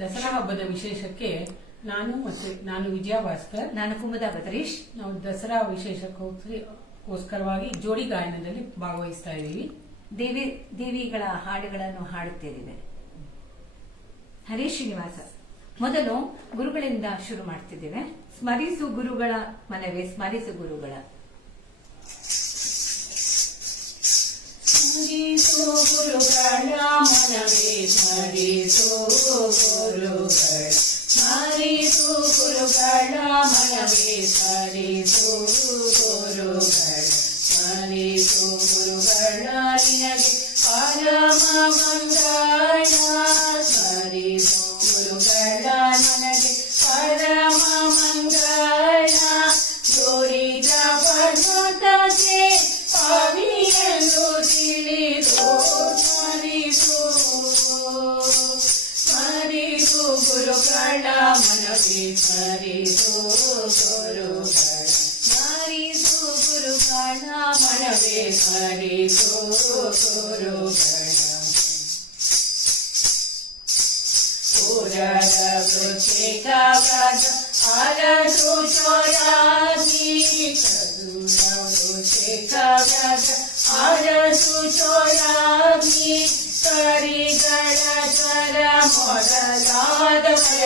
ದಸರಾ ಹಬ್ಬದ ವಿಶೇಷಕ್ಕೆ ನಾನು ಮತ್ತೆ ನಾನು ವಿಜಯ ಭಾಸ್ಕರ್. ನಾನು ಕುಮುದಾ ಬದರೀಶ್ ನಾವು ದಸರಾ ವಿಶೇಷಕ್ಕೋಸ್ಕರವಾಗಿ ಜೋಡಿ ಗಾಯನದಲ್ಲಿ ಭಾಗವಹಿಸ್ತಾ ಇದ್ದೀವಿ. ದೇವಿ ದೇವಿಗಳ ಹಾಡುಗಳನ್ನು ಹಾಡುತ್ತಿದ್ದೇವೆ ಹರೇ ಶ್ರೀನಿವಾಸ ಮೊದಲು ಗುರುಗಳಿಂದ ಶುರು ಮಾಡ್ತಿದ್ದೇವೆ. ಸ್ಮರಿಸು ಗುರುಗಳ ಮನವೇ ಸ್ಮರಿಸು ಗುರುಗಳ. ಗುರುಗಳ ಮನವೇ ಸ್ಮರಿಸು ಗುರುಗಳ ಸ್ಮರಿಸು ಗುರುಗಳ ನಿನಗೆ ಪರಮ ಮಂಗಳ મરી જો ગુરુ મારી જો ગુરુ ગણા મનવે મરી જો ગુરુ ગણા પૂરા પૂછે કાવાદ આરા તો ચોરાજી કદુના પૂછે કાવાદ આરા તો ચોરાજી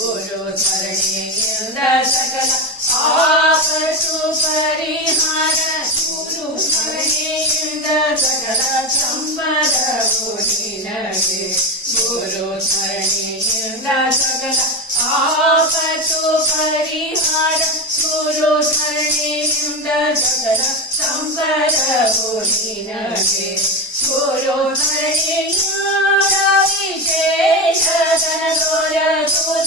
ಗುರು ಸರಣಿಯಿಂದ ಸಕಲ ಆಪತ್ತು ಪರಿಹಾರ ಗುರು ಸರಣಿಯಿಂದ ಸಕಲ ಸಂಬರವು ನಿನಗೆ ಗುರು ಸರಣಿಯಿಂದ ಸಕಲ ಆಪತ್ತು ಪರಿಹಾರ ಗುರು ಸರಣಿಯಿಂದ ಸಕಲ ಸಂಬರವು ನಿನಗೆ ಗುರು ಸರಣಿಯಿಂದ ವಿಶೇಷ ಧನದೋರ ತೋರ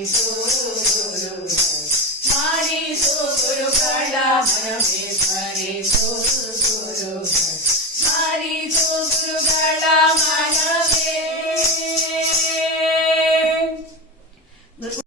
Jesus.